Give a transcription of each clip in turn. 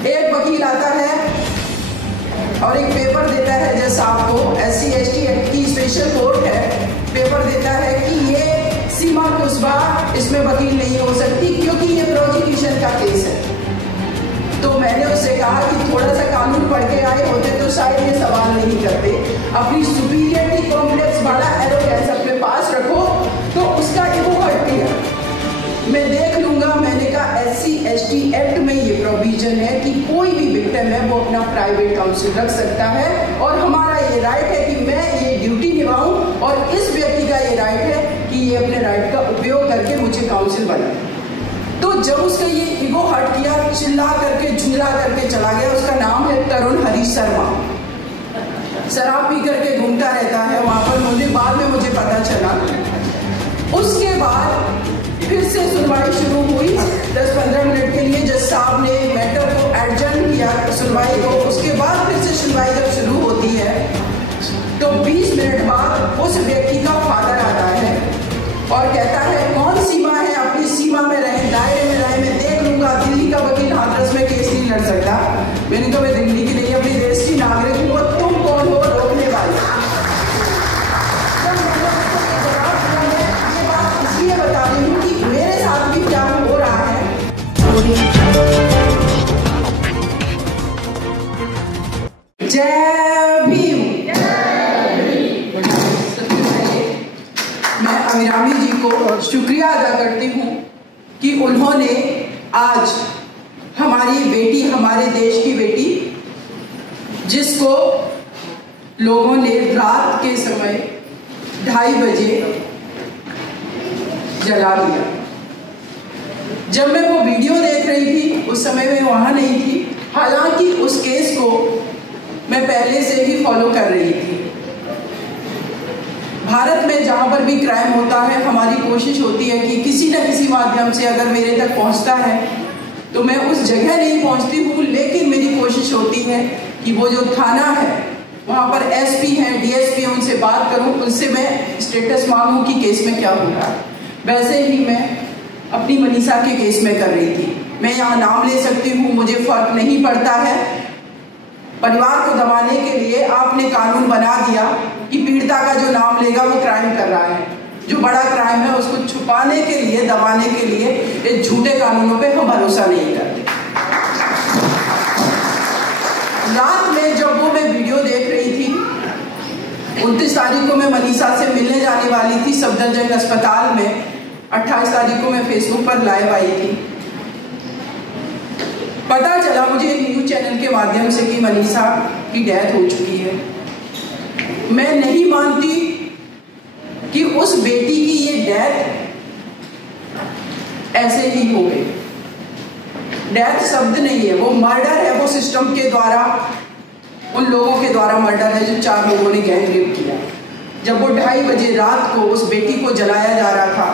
एक वकील आता है और एक पेपर देता है जज साहब को, SC/ST एक्ट की स्पेशल कोर्ट है, पेपर देता है कि ये सीमा कुशवा इसमें वकील नहीं हो सकती क्योंकि ये प्रोसिक्यूशन का केस है। तो मैंने उससे कहा कि थोड़ा सा कानून पढ़ के आए होते तो शायद ये सवाल नहीं करते। अपनी सुपीरियरिटी कॉम्प्लेक्स बड़ा एरोगेंस अपने पास रखो, तो उसका ईगो हर्ट किया। मैं देख लूंगा, मैंने कहा SC/ST एक्ट में ये प्रोविजन है कि कोई भी विक्टिम है वो अपना प्राइवेट काउंसिल रख सकता है और हमारा ये राइट है कि मैं ये ड्यूटी निभाऊं और इस व्यक्ति का ये राइट है कि ये अपने राइट का उपयोग करके मुझे काउंसिल बनाए। तो जब उसका ये ईगो हर्ट किया, चिल्ला करके झुंझला करके चला गया। उसका नाम है तरुण हरी शर्मा, शराब पी करके घूमता रहता है वहां पर, मुझे बाद में मुझे पता चला। उसके बाद फिर से सुनवाई शुरू हुई 10-15 मिनट के लिए, जज साहब ने मैटर को एडजर्न किया सुनवाई को। उसके बाद फिर से सुनवाई जब शुरू होती है तो 20 मिनट बाद उस व्यक्ति का फादर आता है और कहता है कौन सीमा है, अपनी सीमा में रहे, दायरे में रहे, मैं देख लूंगा। दिल्ली का वकील हाथरस में केस नहीं लड़ सकता। मैंने कहा मैं दिल्ली की नहीं, अपनी देश की नागरिक हूँ और तुम कौन हो रोकने वाले। ये बात इसलिए बता रही हूँ कि मेरे साथ भी क्या हो रहा है। जय भीम। मैं अभिरामी जी को शुक्रिया अदा करती हूँ कि उन्होंने आज हमारी बेटी, हमारे देश की बेटी, जिसको लोगों ने रात के समय 2:30 बजे जला दिया। जब मैं वो वीडियो देख रही थी उस समय मैं वहां नहीं थी, हालांकि उस केस को मैं पहले से ही फॉलो कर रही थी। भारत में जहां पर भी क्राइम होता है, हमारी कोशिश होती है कि किसी न किसी माध्यम से अगर मेरे तक पहुंचता है तो मैं उस जगह नहीं पहुंचती हूँ, लेकिन मेरी कोशिश होती है कि वो जो थाना है वहां पर SP हैं, DSP हैं, उनसे बात करूं, उनसे मैं स्टेटस मांगूं कि केस में क्या हो रहा है। वैसे ही मैं अपनी मनीषा के केस में कर रही थी। मैं यहाँ नाम ले सकती हूँ, मुझे फर्क नहीं पड़ता है। परिवार को दबाने के लिए आपने कानून बना दिया कि पीड़िता का जो नाम लेगा वो क्राइम कर रहा है। जो बड़ा क्राइम है उसको छुपाने के लिए, दबाने के लिए इस झूठे कानूनों पे हम भरोसा नहीं करते। रात में जब वो मैं वीडियो देख रही थी, 29 तारीख को मैं मनीषा से मिलने जाने वाली थी सफदरजंग अस्पताल में। 28 तारीख को मैं फेसबुक पर लाइव आई थी। पता चला मुझे एक न्यूज चैनल के माध्यम से कि मनीषा की डेथ हो चुकी है। मैं नहीं मानती कि उस बेटी की ये डेथ ऐसे ही हो गई। डेथ शब्द नहीं है, वो मर्डर है। वो सिस्टम के द्वारा, उन लोगों के द्वारा मर्डर है जो 4 लोगों ने गैंग रेप किया। जब वो 2:30 बजे रात को उस बेटी को जलाया जा रहा था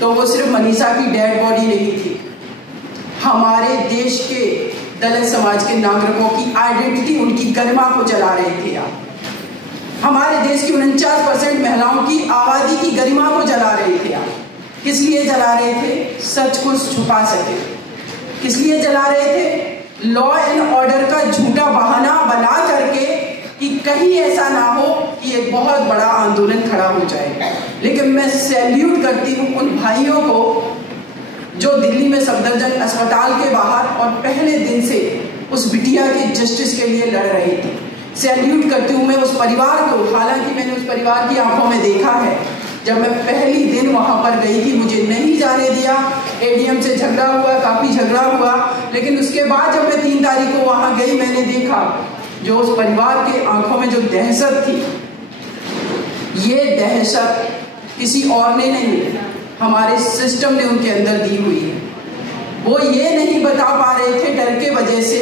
तो वो सिर्फ मनीषा की डेड बॉडी नहीं थी, हमारे देश के दलित समाज के नागरिकों की आइडेंटिटी, उनकी गरिमा को जला रहे थे आप। हमारे देश की 49% महिलाओं की आबादी की गरिमा को जला रहे थे आप। किस लिए जला रहे थे? सच को छुपा सके। किस लिए जला रहे थे? लॉ एंड ऑर्डर का झूठा बहाना बना करके कि कहीं ऐसा ना हो कि एक बहुत बड़ा आंदोलन खड़ा हो जाए। लेकिन मैं सैल्यूट करती हूँ उन भाइयों को जो दिल्ली में सफदरजंग अस्पताल के बाहर और पहले दिन से उस बिटिया के जस्टिस के लिए लड़ रही थी। सैल्यूट करती हूँ मैं उस परिवार को। हालांकि मैंने उस परिवार की आंखों में देखा है, जब मैं पहली दिन वहां पर गई थी मुझे नहीं जाने दिया। ADM से झगड़ा हुआ, काफी झगड़ा हुआ, लेकिन उसके बाद जब मैं 3 तारीख को वहां गई, मैंने देखा जो उस परिवार के आंखों में जो दहशत थी, ये दहशत किसी और ने नहीं, हमारे सिस्टम ने उनके अंदर दी हुई है। वो ये नहीं बता पा रहे थे डर के वजह से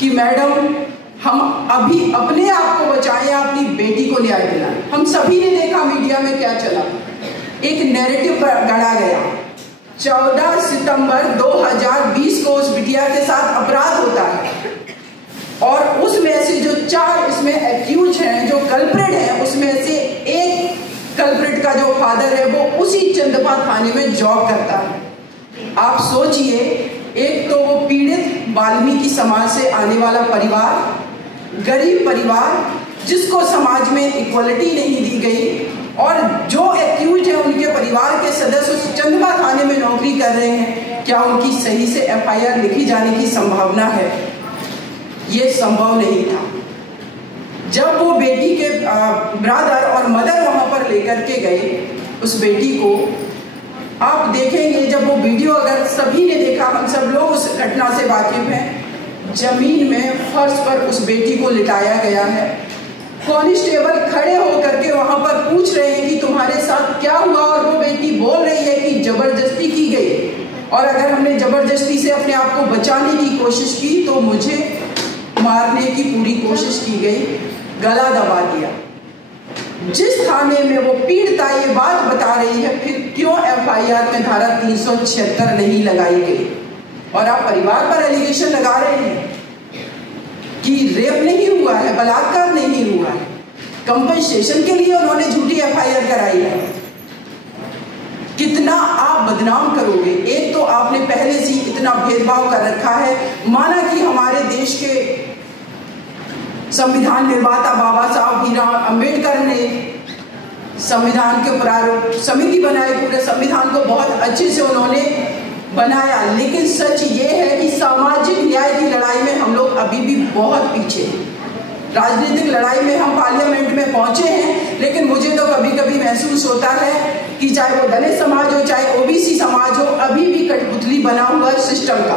कि मैडम हम अभी अपने आप को बचाएं, अपनी बेटी को न्याय दिलाएं। हम सभी ने देखा मीडिया में क्या चला, एक नैरेटिव गढ़ा गया। 14 सितंबर 2020 को उस बिटिया के साथ अपराध होता है और उसमें से जो 4 इसमें एक्यूज हैं, जो कल्प्रिट हैं, उसमें से एक कल्प्रिट का जो फादर है वो उसी चंदपा थाने में जॉब करता है। आप सोचिए, एक तो वो पीड़ित वाल्मीकि समाज से आने वाला परिवार, गरीब परिवार जिसको समाज में इक्वलिटी नहीं दी गई, और जो एक्यूज है उनके परिवार के सदस्य चंदवा थाने में नौकरी कर रहे हैं, क्या उनकी सही से एफआईआर लिखी जाने की संभावना है? ये संभव नहीं था। जब वो बेटी के ब्रदर और मदर वहां पर लेकर के गए उस बेटी को, आप देखेंगे जब वो वीडियो, अगर सभी ने देखा, हम सब लोग उस घटना से वाकिफ हैं, जमीन में फर्श पर उस बेटी को लिटाया गया है। कांस्टेबल खड़े होकर के वहां पर पूछ रहे हैं कि तुम्हारे साथ क्या हुआ, और वो बेटी बोल रही है कि जबरदस्ती की गई, और अगर हमने जबरदस्ती से अपने आप को बचाने की कोशिश की तो मुझे मारने की पूरी कोशिश की गई, गला दबा दिया। जिस थाने में वो पीड़िता ये बात बता रही है, फिर क्यों एफआईआर में धारा 376 नहीं लगाई गई? और आप परिवार पर एलिगेशन लगा रहे हैं कि रेप नहीं हुआ है, बलात्कार नहीं हुआ है, कंपनसेशन के लिए उन्होंने झूठी एफआईआर कराई है। कितना आप बदनाम करोगे? एक तो आपने पहले से इतना भेदभाव कर रखा है, माना कि हमारे देश के संविधान निर्माता बाबा साहब भीमराव अंबेडकर ने संविधान के प्रारूप समिति बनाई, पूरे संविधान को बहुत अच्छे से उन्होंने बनाया, लेकिन सच ये है कि सामाजिक न्याय की लड़ाई में हम लोग अभी भी बहुत पीछे हैं। राजनीतिक लड़ाई में हम पार्लियामेंट में पहुंचे हैं, लेकिन मुझे तो कभी कभी महसूस होता है कि चाहे वो दलित समाज हो, चाहे ओबीसी समाज हो, अभी भी कठपुतली बना हुआ है सिस्टम का,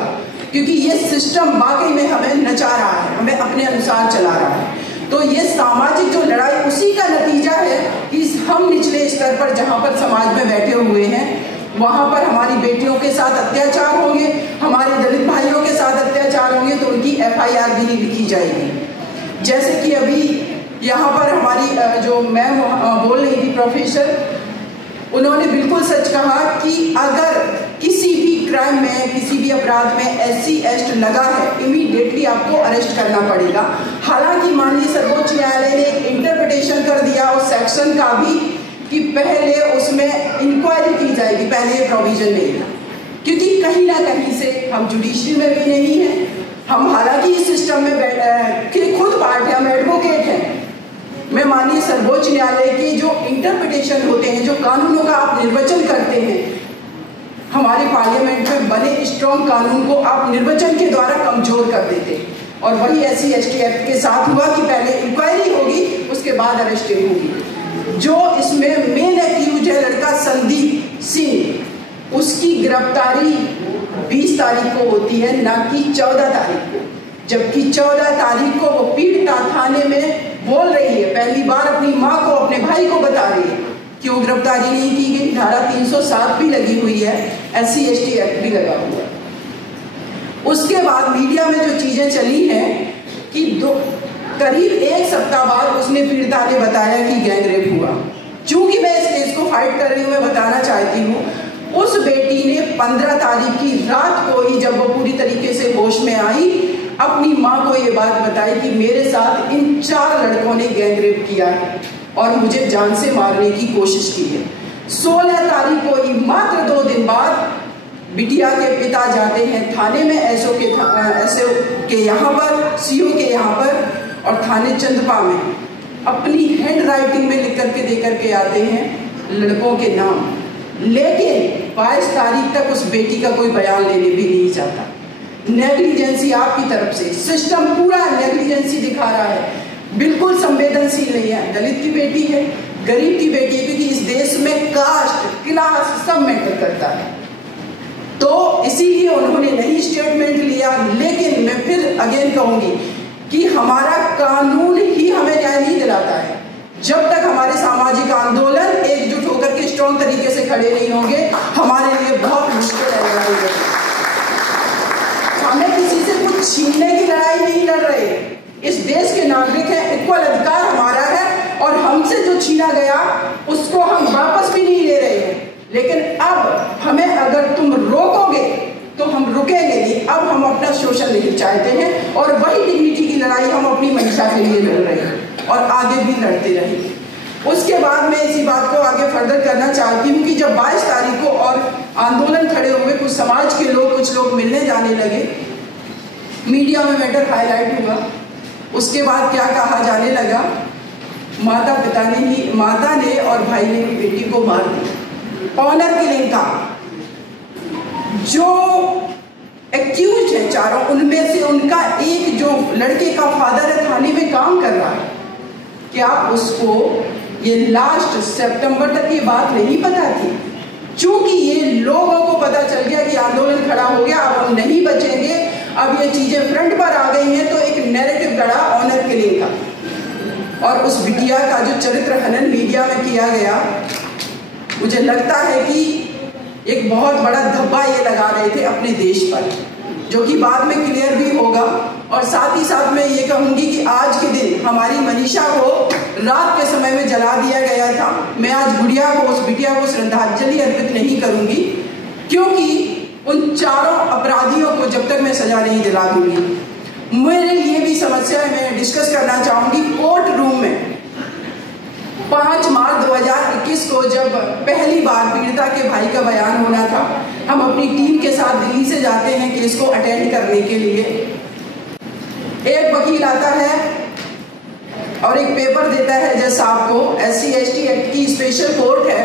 क्योंकि ये सिस्टम वाकई में हमें नचा रहा है, हमें अपने अनुसार चला रहा है। तो ये सामाजिक जो लड़ाई, उसी का नतीजा है कि हम निचले स्तर पर जहां पर समाज में बैठे हुए हैं, वहां पर हमारी बेटियों के साथ अत्याचार होंगे, हमारे दलित भाइयों के साथ अत्याचार होंगे, तो उनकी एफआईआर भी नहीं लिखी जाएगी। जैसे कि अभी यहाँ पर हमारी जो मैम बोल रही थी, प्रोफेसर, उन्होंने बिल्कुल सच कहा कि अगर किसी भी क्राइम में, किसी भी अपराध में SC एक्ट लगा है, इमीडिएटली आपको अरेस्ट करना पड़ेगा। हालांकि माननीय सर्वोच्च न्यायालय ने एक इंटरप्रिटेशन कर दिया उस सेक्शन का भी कि पहले उसमें इंक्वायरी की जाएगी, पहले ये प्रोविजन नहीं था, क्योंकि कहीं ना कहीं से हम जुडिशरी में भी नहीं है, हम हालांकि इस सिस्टम में खुद पार्ट है, हम एडवोकेट हैं। मैं माननीय सर्वोच्च न्यायालय के जो इंटरप्रिटेशन होते हैं, जो कानूनों का आप निर्वचन करते हैं, हमारे पार्लियामेंट में बने स्ट्रॉन्ग कानून को आप निर्वचन के द्वारा कमजोर कर देते हैं। और वही SC ST एक्ट के साथ हुआ कि पहले इंक्वायरी होगी, उसके बाद अरेस्टिंग होगी। जो इसमें मेन एक्यूज है लड़का संदीप सिंह, उसकी गिरफ्तारी 20 तारीख को होती है, ना कि 14 तारीख को, जबकि 14 तारीख को वो पीड़िता थाने में बोल रही है, पहली बार अपनी माँ को, अपने भाई को बता रही है। क्यों गिरफ्तारी नहीं की गई? धारा 307 भी लगी हुई है, SC ST एक्ट भी लगा हुआ है। उसके बाद मीडिया में जो चीजें चली हैं कि करीब 1 सप्ताह बाद उसने पीड़िता ने बताया कि गैंग रेप हुआ। चूंकि मैं इस केस को फाइट कर रही हूँ, मैं बताना चाहती हूँ, उस बेटी ने 15 तारीख की रात को ही, जब वो पूरी तरीके से होश में आई, अपनी माँ को ये बात बताई कि मेरे साथ इन 4 लड़कों ने गैंग रेप किया है और मुझे जान से मारने की कोशिश की है। 16 तारीख को ही, मात्र 2 दिन बाद, बिटिया के पिता जाते हैं थाने में, SO के यहाँ पर, CO के यहाँ पर, और थाने चंदपा में अपनी हैंड राइटिंग में लिख करके दे करके आते हैं लड़कों के नाम। लेकिन 22 तारीख तक उस बेटी का कोई बयान लेने भी नहीं जाता। नेग्लिजेंसी आपकी तरफ से, सिस्टम पूरा नेग्लिजेंसी दिखा रहा है, बिल्कुल संवेदनशील नहीं है। दलित की बेटी है, गरीब की बेटी है, क्योंकि इस देश में कास्ट, क्लास सब मैटर करता है, तो इसीलिए उन्होंने नहीं स्टेटमेंट लिया। लेकिन मैं फिर अगेन कहूंगी कि हमारा कानून ही हमें न्याय नहीं दिलाता है। जब तक हमारे सामाजिक आंदोलन एकजुट होकर के स्ट्रॉन्ग तरीके से खड़े नहीं होंगे, हमारे लिए बहुत मुश्किल है। हमें किसी से कुछ छीनने की लड़ाई नहीं लड़ रहे, इस देश के नागरिक हैं, इक्वल अधिकार हमारा है, और हमसे जो छीना गया उसको हम वापस भी नहीं ले रहे हैं। लेकिन अब हमें अगर तुम रोकोगे तो हम रुकेंगे नहीं। अब हम अपना शोषण नहीं चाहते हैं, और वही डिग्निटी की लड़ाई हम अपनी मंशा के लिए लड़ रहे हैं और आगे भी लड़ते रहेंगे। उसके बाद मैं इसी बात को आगे फर्दर करना चाहती हूँ कि जब 22 तारीख को और आंदोलन खड़े हुए, कुछ समाज के लोग, कुछ लोग मिलने जाने लगे, मीडिया में मैटर हाईलाइट हुआ। उसके बाद क्या कहा जाने लगा, माता ने और भाई ने बेटी को मार दिया। ऑनर किलिंग का जो एक्यूज है चारों, उनमें से उनका एक जो लड़के का फादर है थाने में काम कर रहा है, क्या उसको ये लास्ट सितंबर तक ये बात नहीं पता थी? चूंकि ये लोगों को पता चल गया कि आंदोलन खड़ा हो गया, अब हम नहीं बचेंगे, अब ये चीजें फ्रंट पर आ गई हैं, तो एक नैरेटिव गढ़ा ऑनर किलिंग का। और उस बिटिया का जो चरित्र हनन मीडिया में किया गया, मुझे लगता है कि एक बहुत बड़ा धब्बा ये लगा रहे थे अपने देश पर, जो कि बाद में क्लियर भी होगा। और साथ ही साथ मैं ये कहूंगी कि आज के दिन हमारी मनीषा को रात के समय में जला दिया गया था। मैं आज उस बिटिया को श्रद्धांजलि अर्पित नहीं करूंगी, क्योंकि उन चारों अपराधियों को जब तक मैं सजा नहीं दिला दूंगी। मेरे लिए भी समस्या है, मैं डिस्कस करना चाहूंगी। कोर्ट रूम में 5 मार्च 2021 को जब पहली बार पीड़िता के भाई का बयान होना था, हम अपनी टीम के साथ दिल्ली से जाते हैं केस को अटेंड करने के लिए। एक वकील आता है और एक पेपर देता है जज साहब को, SC/ST एक्ट की स्पेशल कोर्ट है,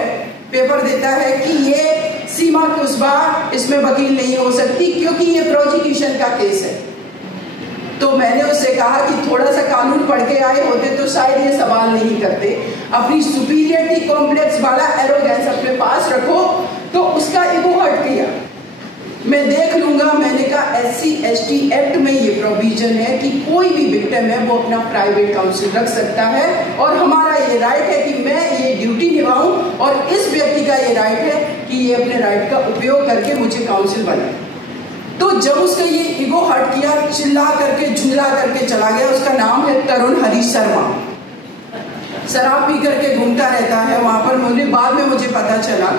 पेपर देता है कि ये सीमा कुशबा इसमें वकील नहीं हो सकती क्योंकि ये प्रोसिक्यूशन का केस है। तो मैंने उससे कहा कि थोड़ा सा कानून पढ़ के आए होते तो शायद ये सवाल नहीं करते। अपनी सुपीरियरिटी कॉम्प्लेक्स वाला एरोगेंस अपने पास रखो। तो उसका ईगो हर्ट किया, मैं देख लूंगा। मैंने कहा SC/ST एक्ट में ये प्रोविजन है कि कोई भी विक्टिम है वो अपना प्राइवेट काउंसिल रख सकता है, और हमारा ये राइट है कि मैं ये ड्यूटी निभाऊं, और इस व्यक्ति का ये राइट है कि ये अपने राइट का उपयोग करके मुझे काउंसिल बनाए। तो जब उसका ये ईगो हर्ट किया, चिल्ला करके झुंझला करके चला गया। उसका नाम है तरुण हरीश शर्मा, शराब पी करके घूमता रहता है वहां पर। मुझे बाद में मुझे पता चला।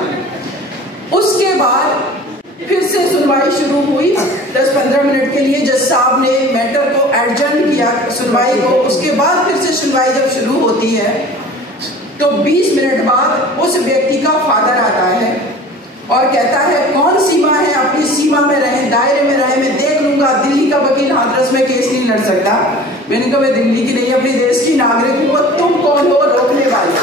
उसके बाद फिर से सुनवाई शुरू हुई 10-15 मिनट के लिए। जज साहब ने मैटर को एडजर्न किया सुनवाई को। उसके बाद फिर से सुनवाई जब शुरू होती है तो 20 मिनट बाद उस व्यक्ति का फादर आता है और कहता है कौन सीमा है, अपनी सीमा में रहे, दायरे में रहे, मैं देख लूंगा। दिल्ली का वकील हाथरस में केस नहीं लड़ सकता। मैंने कहा मैं दिल्ली की नहीं, अपने देश की नागरिक हूँ, तुम कौन हो रोकने वाले?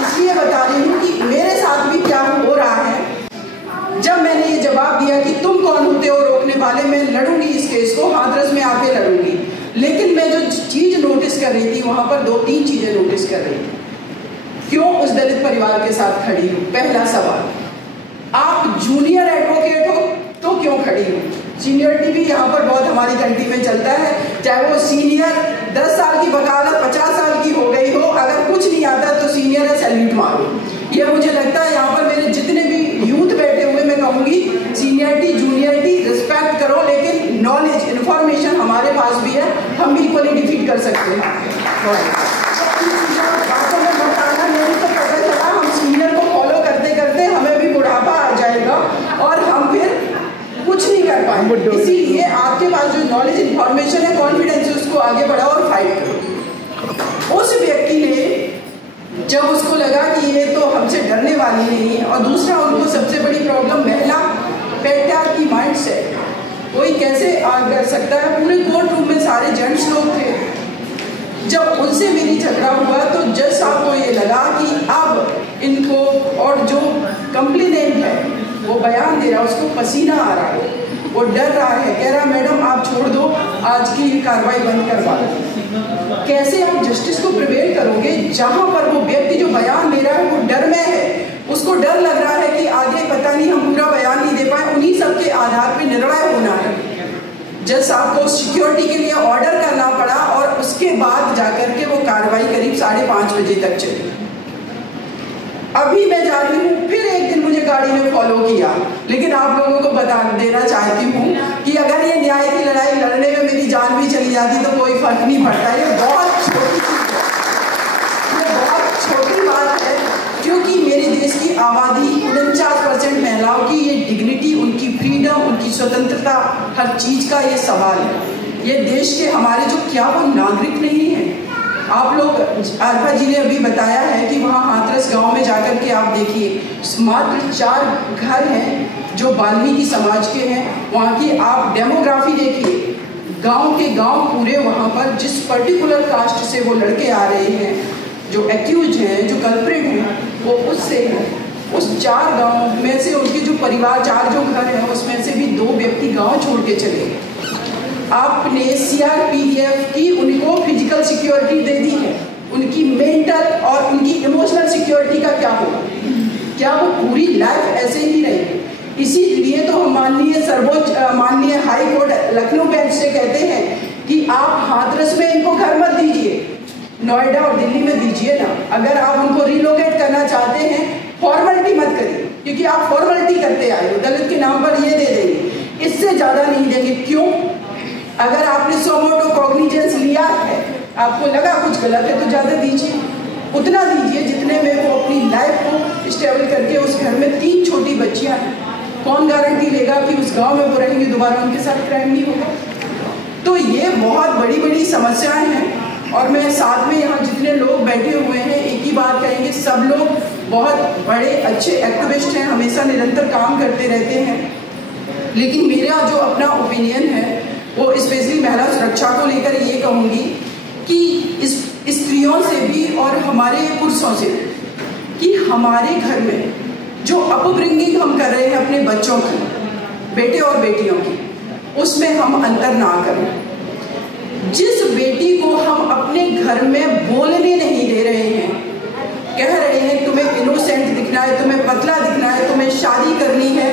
इसलिए बता रही हूँ कि मेरे साथ भी क्या हो रहा है। जब मैंने ये जवाब दिया कि तुम कौन होते हो रोकने वाले, मैं लड़ूंगी इस केस को, हाथरस में आके लड़ूंगी, लेकिन मैं जो चीज नोटिस कर रही थी वहां पर 2-3 चीजें नोटिस कर रही थी। क्यों उस दलित परिवार के साथ खड़ी हूँ? पहला सवाल, आप जूनियर एडवोकेट हो तो क्यों खड़ी हूँ? सीनियरिटी भी यहाँ पर बहुत हमारी कंट्री में चलता है, चाहे वो सीनियर 10 साल की वकालत 50 साल की हो गई हो, अगर कुछ नहीं आता तो सीनियर है, सैल्यूट मारो। ये मुझे लगता है यहाँ पर मेरे जितने भी यूथ बैठे हुए, मैं कहूँगी सीनियरिटी जूनियरिटी रिस्पेक्ट करो, लेकिन नॉलेज इन्फॉर्मेशन हमारे पास भी है, हम भी इक्वली डिफीट कर सकते हैं। बातों में बताना मेरे को पता चला, हम सीनियर को फॉलो करते करते हमें भी बुढ़ापा आ जाएगा और हम फिर कुछ नहीं कर पाएंगे। इसीलिए आपके पास जो नॉलेज इन्फॉर्मेशन है, कॉन्फिडेंस है, उसको आगे बढ़ाओ और फाइट करो। उस व्यक्ति ने जब उसको लगा कि ये तो हमसे डरने वाली नहीं है, और दूसरा उनको सबसे बड़ी प्रॉब्लम महिला पेट्रियार्की की माइंड सेट, कोई कैसे कर सकता है? पूरे कोर्ट रूम में सारे जेंट्स लोग थे। जब उनसे मेरी झगड़ा हुआ तो जज साहब को ये लगा कि अब इनको, और जो कंप्लेनेंट है वो बयान दे रहा है, उसको पसीना आ रहा है, वो डर रहा है, कह रहा मैडम आप छोड़ दो, आज की कार्रवाई बंद करवा दो। कैसे आप जस्टिस को प्रिवेल करोगे जहां पर वो व्यक्ति जो बयान दे रहा है वो डर में है, उसको डर लग रहा है कि आगे पता नहीं हम पूरा बयान नहीं दे पाए, उन्हीं सब के आधार पर निर्णय होना है। जज साहब को सिक्योरिटी के लिए ऑर्डर करना पड़ा, और उसके बाद जाकर के वो कार्रवाई करीब 5:30 बजे तक चली। अभी मैं जा रही हूँ, फिर एक दिन मुझे गाड़ी ने फॉलो किया। लेकिन आप लोगों को बता देना चाहती हूँ कि अगर ये न्याय की लड़ाई लड़ने में मेरी जान भी चली जाती तो कोई फर्क नहीं पड़ता। ये बहुत छोटी चीज है, ये बहुत छोटी बात है, क्योंकि मेरे देश की आबादी 49% महिलाओं की ये डिग्निटी, उनकी फ्रीडम, उनकी स्वतंत्रता, हर चीज का ये सवाल है। ये देश के हमारे जो क्या वो नागरिक नहीं है? आप लोग, आरफा जी ने अभी बताया है कि वहाँ हाथरस गांव में जाकर के आप देखिए, मात्र 4 घर हैं जो वाल्मीकि समाज के हैं, वहाँ की आप डेमोग्राफी देखिए, गांव के गांव पूरे वहाँ पर जिस पर्टिकुलर कास्ट से वो लड़के आ रहे हैं, जो एक्यूज हैं, जो कल्प्रिट हैं, वो उससे हैं। उस 4 गांव में से उनके जो परिवार, 4 जो घर हैं, उसमें से भी 2 व्यक्ति गांव छोड़ के चले गए। आपने CRPF की उनको फिजिकल सिक्योरिटी दे दी है, उनकी मेंटल और उनकी इमोशनल सिक्योरिटी का क्या होगा? क्या वो पूरी लाइफ ऐसे ही रहेगी? इसीलिए तो हम माननीय हाई कोर्ट लखनऊ बेंच से कहते हैं कि आप हाथरस में इनको घर मत दीजिए, नोएडा और दिल्ली में दीजिए ना। अगर आप उनको रिलोकेट करना चाहते हैं, फॉर्मेलिटी मत करिए, क्योंकि आप फॉर्मेलिटी करते आए हो, दलित के नाम पर ये दे देंगे, इससे ज्यादा नहीं देंगे। क्यों? अगर आपने सो मोटो कॉग्निजेंस लिया है, आपको लगा कुछ गलत है, तो ज्यादा दीजिए, उतना दीजिए जितने में वो अपनी लाइफ को स्टेबल करके, उस घर में 3 छोटी बच्चियां हैं, कौन गारंटी लेगा कि उस गांव में वो रहेंगे, दोबारा उनके साथ क्राइम नहीं होगा? तो ये बहुत बड़ी बड़ी समस्याएं हैं। और मैं साथ में यहाँ जितने लोग बैठे हुए हैं, एक ही बात कहेंगे, सब लोग बहुत बड़े अच्छे एक्टिविस्ट हैं, हमेशा निरंतर काम करते रहते हैं। लेकिन मेरा जो अपना ओपिनियन है, वो स्पेशली महिला सुरक्षा को लेकर ये कहूँगी कि इस स्त्रियों से भी और हमारे पुरुषों से भी, कि हमारे घर में जो अपब्रिंगिंग हम कर रहे हैं अपने बच्चों की, बेटे और बेटियों की, उसमें हम अंतर ना करें। जिस बेटी को हम अपने घर में बोलने नहीं दे रहे हैं, कह रहे हैं तुम्हें इनोसेंट दिखना है, तुम्हें पतला दिखना है, तुम्हें शादी करनी है,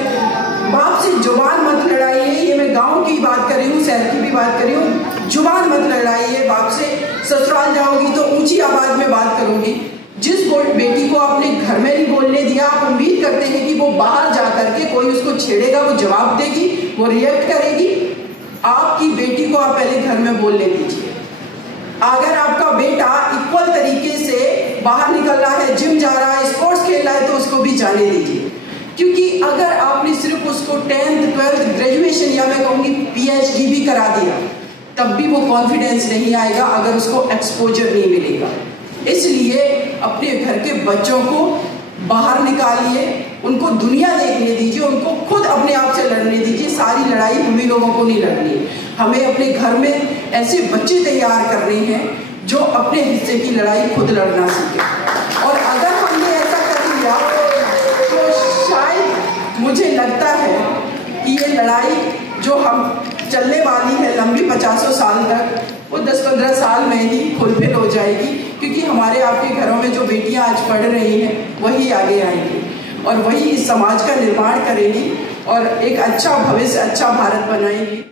बाप से जुबान मत लड़ाइए। ये मैं गांव की बात कर रही हूँ, शहर की भी बात कर रही हूँ। जुबान मत लड़ाइए बाप से, ससुराल जाओगी तो ऊंची आवाज में बात करूंगी। जिस बेटी को आपने घर में नहीं बोलने दिया, आप उम्मीद करते हैं कि वो बाहर जा करके कोई उसको छेड़ेगा, वो जवाब देगी, वो रिएक्ट करेगी। आपकी बेटी को आप पहले घर में बोलने दीजिए। अगर आपका बेटा इक्वल तरीके से बाहर निकल रहा है, जिम जा रहा है, स्पोर्ट्स खेल रहा है, तो उसको भी जाने दीजिए। क्योंकि अगर आपने सिर्फ उसको 10th 12th ग्रेजुएशन या मैं कहूँगी PhD भी करा दिया, तब भी वो कॉन्फिडेंस नहीं आएगा अगर उसको एक्सपोजर नहीं मिलेगा। इसलिए अपने घर के बच्चों को बाहर निकालिए, उनको दुनिया देखने दीजिए, उनको खुद अपने आप से लड़ने दीजिए। सारी लड़ाई हम ही लोगों को नहीं लड़नी, हमें अपने घर में ऐसे बच्चे तैयार करने हैं जो अपने हिस्से की लड़ाई खुद लड़ना सीखे। और अगर हमने ऐसा कर लिया तो शायद मुझे लगता है कि ये लड़ाई जो हम चलने वाली है लंबी 50 साल तक, वो 10-15 साल में ही फुलफिल हो जाएगी। क्योंकि हमारे आपके घरों में जो बेटियां आज पढ़ रही हैं, वही आगे आएंगी और वही इस समाज का निर्माण करेंगी और एक अच्छा भविष्य, अच्छा भारत बनाएंगी।